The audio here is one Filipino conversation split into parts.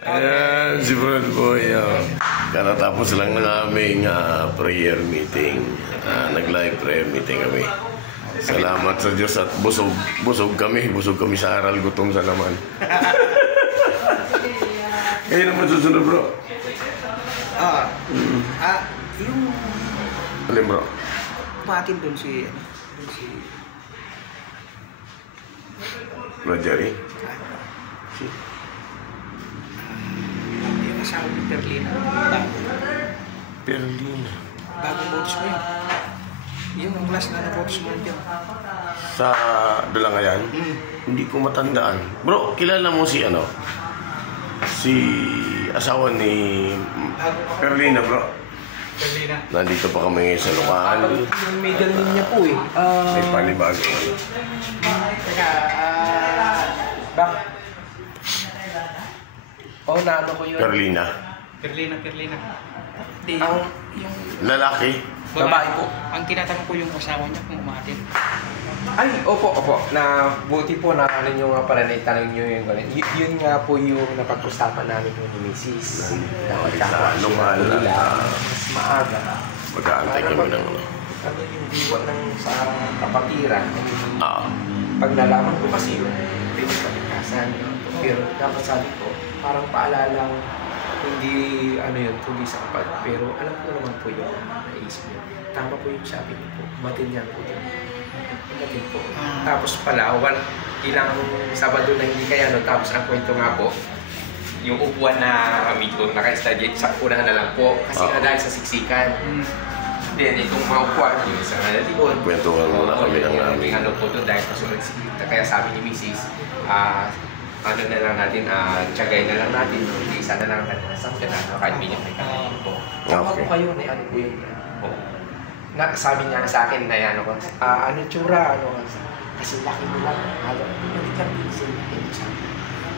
Ayan, si Brad Boy. Katatapos lang ng aming prayer meeting. Nag-live prayer meeting kami. Salamat sa Diyos at busog kami sa aral, gutom sa laman. Ngayon naman susunod, bro. Yung... Alin, bro? Umatin doon si... Bro Jerry? Yung asawa ni Perlina. Perlina. Bagong boats mo yun. Yung ang class na na-boats mo dyan. Sa Dalangayan? Hindi ko matandaan. Bro, kilala mo si ano? Si asawa ni Perlina, bro. Perlina. Nandito pa kami ngayon sa lokal. Yung middle name niya po eh. May panibago. Teka, bak. Naano ko yun. Perlina. Perlina. Di, Ang yung Lalaki. babae po. Ang tinatanong ko yung asawa niya kung umatin. Ay, opo. Na buti po na ano nyo nga pala naitanong nyo yung ganun. Yun nga po yung napag-usapan namin yung ni Mrs. Sa lokal. Mas maaga. Mag-aantay kami ng ano. Ano yung diwa ng sa kapatiran. Pag nalaman ko kasi yun, pinagpapikasan. Pero dapat sabi ko, parang paalalang hindi ano yun, tuloy sa kapag. Pero alam ko naman po yung naisip niyo. Tama po yung sabi niyo po. Umatin yan po din. Umatin po. Tapos pala, ilang Sabado na hindi kaya no. Tapos ang kwento nga po, yung upuan na kami doon naka-study, sa una na lang po. Kasi nga dahil sa siksikan. Then itong mga upuan, yung isa na likod. Kwentuhan muna kami ng aming ano po doon dahil pasunod sikita. Kaya sabi ni Mrs. Ano na lang natin, tiyagay na lang natin, isa na lang natin, saan ka na, kahit minyan may kakain po. Tama po kayo na ano po yun. Sabi niya sa akin na ano ko, ano tsura, ano, kasi laki mo lang, hindi ka busy.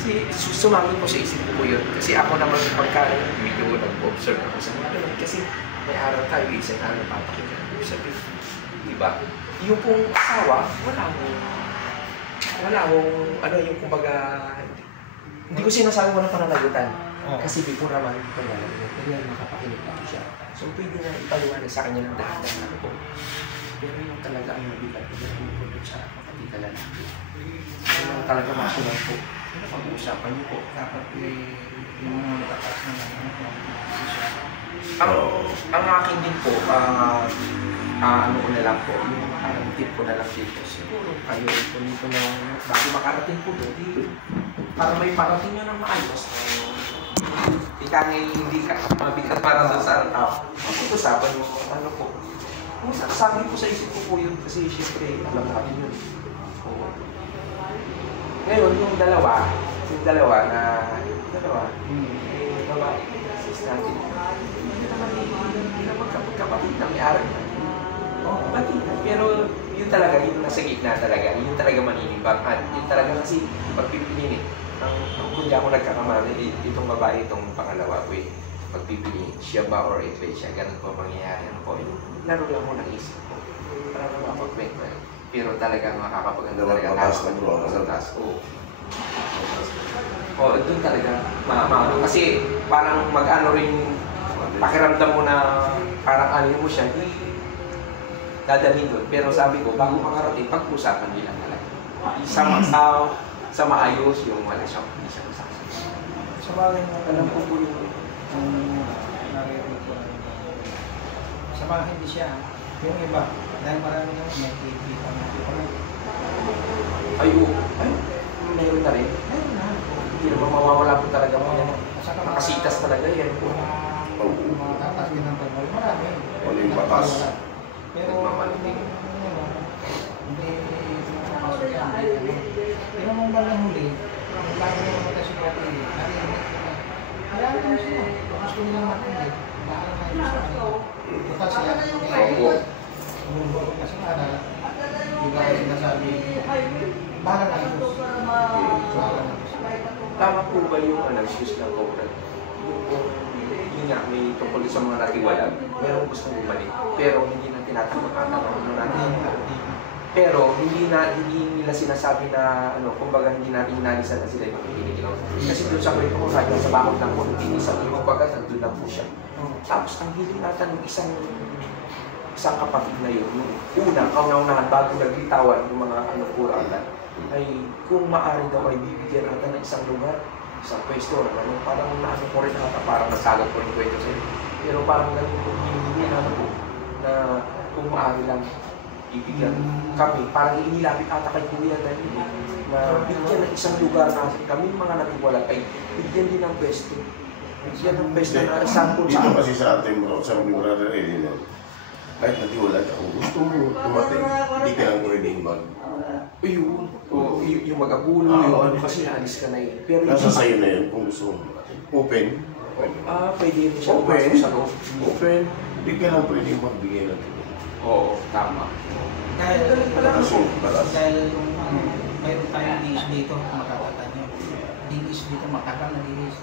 Kasi sumangin po sa isip ko yun. Kasi ako naman pagka medyo nag-observe ako sa mga ganun. Kasi may araw tayo, isang araw papakita. Sabi, diba? Yung pong asawa, wala akong, ano yung kumbaga, hindi ko sinasabi walang pananagutan. Kasi before naman, kaya makapakinig ako siya. So pwede na ipaliwanag sa kanya ng dahat ng ano po. Pero yung talaga ang mabigat ko na pumupunod sa kapatid na lalaki. Yung talaga masunod po. Ano pag-uusapan niyo po? Dapat yung mga matatas na ang akin din po, ano ko na lang po, yung parang tip ko na lang dito. Siguro kayo po dito na bago makarating po doon, para may parating nyo ng maayos. Ika nga hindi ka mabigat para doon sa tao. Kasi usapan mo, ano po. Sabi po sa isip ko po yun kasi syempre alam natin yun. Ngayon, yung dalawa babae, sis natin. Hindi na magkapatid na may aral na. Kapatid na. Pero yun talaga, yun nasa gitna talaga. Yun talaga maninibang. At yun talaga kasi pagpipiliin kung di ako nagkakamali, itong babae, itong pangalawa ko pagpipiliin, siya ba or ito siya, ganun po mangyayari. Ano po, laro lang mo ng isip ko. Para na mapagkwento. Pero talagang makakapaganda talaga. Mataas na bro. Doon talaga. Kasi parang mag-ano rin, pakiramdam mo na parang ano mo siya, dadalhin doon. Pero sabi ko, bago makarating, pag-usapan nila talaga. Sa maayos yung wala siya, hindi siya masasabi. Sa bagay mo, alam ko po yung naririnig ko. Sa mga hindi siya, yung iba, dahil marami nang nakikita na ito. Meron na rin. Meron na. Hindi naman mawawala po talaga mo yan. Makasitas talaga yan po. Mga tatas din ng tagal, marami. Walang batas. Pero hindi nakapasok yan. Pero nung balang huli, bago naman natin si Kopi, narinig ko na, kailangan mo sila. Gusto nila makinig. Bahala na yung sa kanila. Total sila. Kasi nga na, di ba sinasabi, bahala na yung bahala na. Tama po ba yung excuse lang po? Yun nga, may tungkol sa mga natiwalag. Meron gusto mong balik. Pero hindi na tinatanggap ang ano natin. Pero hindi nila sinasabi na kumbaga hindi natin inalisan na sila yung piniginaw. Kasi doon sa kwento ko, kahit sa bakod lang po, tinisan yung bagat, nandun lang po siya. Tapos ang hiling natin ng isang kapatid na yun, yung una, kauna-unahan, bago naglitawan yung mga kuratan, ay kung maaari daw ay bibigyan natin ng isang lugar, isang pwesto, parang ko rin ata, parang nasagat ko rin kwento sa'yo. Pero parang ganun kung hindi na kung maaari lang ibigyan kami, parang inilapit ata kay Kuya dahil na bigyan ng isang lugar natin, kami mga natiwala ay bigyan din ng pwesto. Bigyan ng pwesto na sample Dito kasi sa ating bro, sa mga brother Edin, kahit natiwala ka, kung gusto mo tumating, hindi ka lang pwedeng yung mag-abulo, kasi alis ka na eh. Pero nasa sa'yo na yun, kung gusto mo. Open. Pwede rin siya Open. sa loob. Open. Hindi ka lang pwedeng magbigay ng tulong. Oo, tama. Dahil Kasi, batas. mayroon tayong diis dito, makakatan nyo. Diis dito, matagal na diis.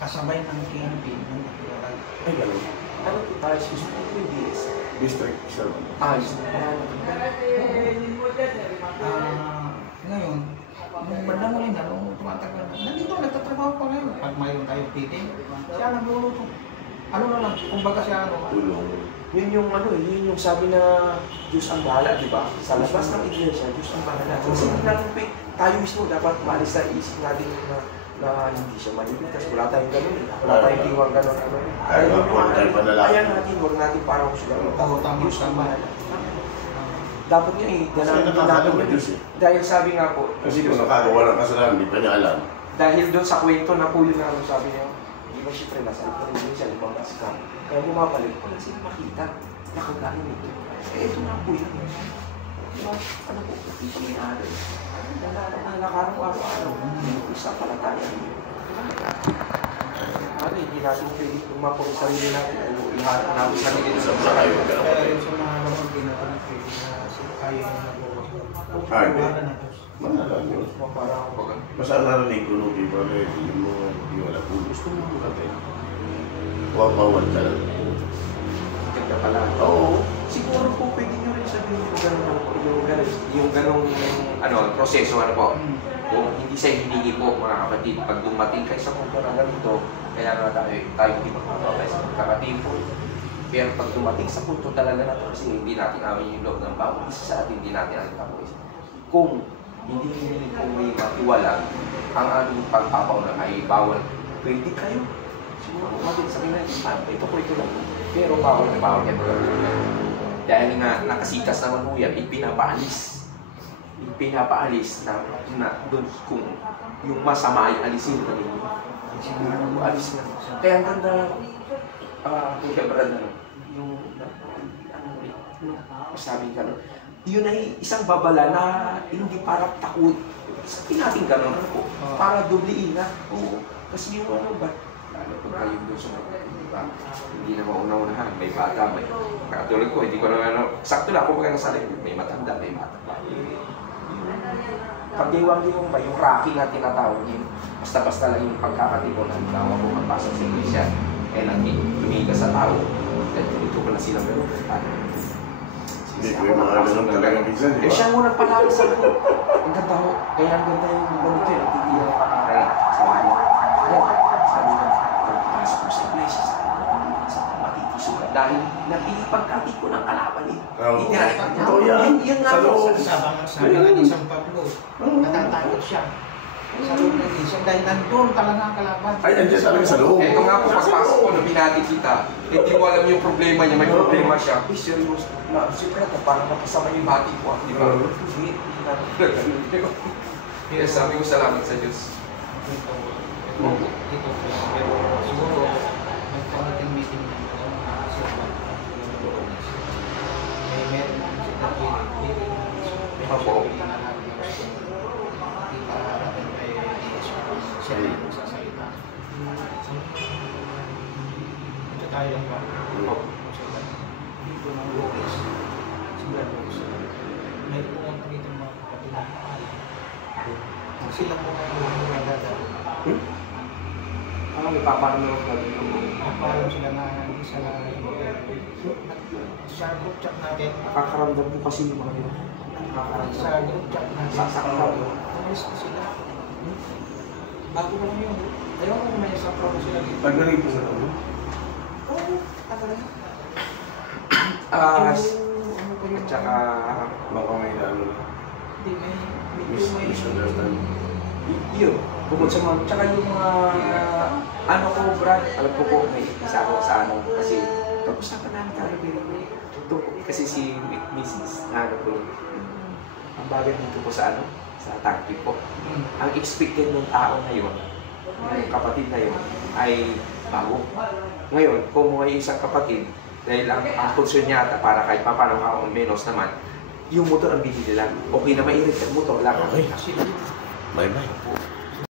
Kasabay ng KNP, ng natiwalag. Ay, gano'n. Ano po tayo susunod yung DS? District, sir. Ngayon, nung bandang huli na, nung tumatagal na, nandito, nagtatrabaho pa ngayon. Pag mayroon tayong titin, siya nagluluto. Ano na lang, kumbaga siya Tulong. Yun yung sabi na Diyos ang bahala, di ba? Sa labas ng iglesia, Diyos ang bahala. Kasi hindi natin tayo mismo dapat maalis sa isip natin na hindi siya maniligtas. Wala tayong ganun. Wala tayong diwang ganun. Kaya nga po, tayo panalangin. Kaya natin, huwag natin parang gusto ganun. Diyos ang bahala. Dapat nga Kasi nakakalaw na Diyos eh. Dahil sabi nga po, Kasi kung nakagawa ng kasalanan, hindi pa niya alam. dahil doon sa kwento na po yun na sabi niya, di ba siyempre nasa likod rin siya, ibang kasama. Kaya bumabalik, wala sila makita, nakagaling ito. Ito na po yun. Diba? Ano po, hindi siya may-ari. Nakarang araw-araw, isa pala tayo. Hindi natin pwede tumapos sa sarili natin, lahat natin sa sarili Sa mga kayo Kaya magkakapatid. yung sa mga lamang pinatang pwede na kaya yung nagawa. Ay, hindi. Wala na Diyos. Malalang yun. Parang pag Basta narinig ko nung iba na yung mga di wala po. Gusto mo natin. Huwag bawal ka lang. ganda pala. Oo. Siguro po pwede nyo rin sabihin yung ganong proseso po. Kung hindi sa hiningi po mga kapatid, pag dumating kayo sa punto na ganito, kaya nga tayo hindi magpapabay sa kapatid po. Pero pag dumating sa punto talaga na ito, kasi hindi natin amin yung loob ng bawat isa sa atin, hindi natin alam tapos. Kung hindi po may matiwala, ang aming pagpapauna ay bawal, pwede kayo. Siguro natin sabihin natin, ito po ito lang. Pero bawal na bawal kayo magagawa. Dahil nga nakasikas naman po yan, ipinapaalis na doon kung yung masama ay alisin na rin. Alis na. Kaya ang ganda, Kuya Brad, yung sabi ka, yun ay isang babala na hindi para takot. Sabi natin gano'n po, para dubliin na. Oo. Kasi yung ba? Lalo kung kayo doon sa mga, hindi na mauna-unahan, may bata, may katulad ko, hindi ko na sakto lang, kung nasa likod, may matanda, may bata. Pag-iwang-iwang ba, yung racking na tinatawag yun, basta-basta lang yung pagkakatipon ng tao kung magpasok sa iglesia, eh tumiga sa tao, dahil ito ko na silang gano'n. Hindi ko yung mga ganun talaga minsan, di Eh ba? siya muna pala sa ko. Ang ganda ko, kaya ang ganda yung ganito yun, nagtitira ka na rin. Sabi niya, pagpasok ko sa iglesia, sa matitisugan. Dahil nagpipagkatit ko ng kalaban eh. Ito yan. Yun nga Sa po. loob. Sabi nga ni San Pablo, natatakot siya. Sa loob ng isang dahil nandun talaga ang kalaban. Ay, nandiyan talaga sa loob. Ito nga po, pagpasok ko, nung binati kita, hindi mo alam yung problema niya, may problema siya. Eh, seryoso. Siyempre ito, parang napasama yung bati ko, di ba? Hindi natin talaga. Kaya sabi ko salamat sa Diyos. Ito, pero siguro, nagka-meeting na siya. May meron si David, Opo. siya rin ang sasalita. Ito tayo lang ba? Dito ng Lucas. Sila Lucas. May pumunta dito mga kapatid na sila po ang nagdadalo. Ano, may paparano ka dito? Napaalam sila na isa na Sa group chat natin, Nakakaramdam po kasi yung mga yun. Nakakaramdam sa po. group chat natin, Sasaktan. umalis na sila. Bago pa lang yun. Ayaw ko may sakro na sila dito. Pag narito sa tamo? Oo, tagal na. Ah, Ano pa yun? at saka, Baka may ano na. Hindi, medyo may... Misunderstand. yun, bukod sa mga, tsaka yung mga, ano ko, Brad, alam ko po, may isa ako sa ano, kasi, pag-usapan namin tayo, kasi si Mrs. na ano po, ang bagay dito po sa ano, sa tangki po. Ang expected ng tao na yun, ng kapatid na yun, ay bago. Ngayon, kung may isang kapatid, dahil ang concern niya ata para kahit paano ka menos naman, yung motor ang binili lang. Okay na mainit ang motor lang. Okay. Sila. Bye-bye.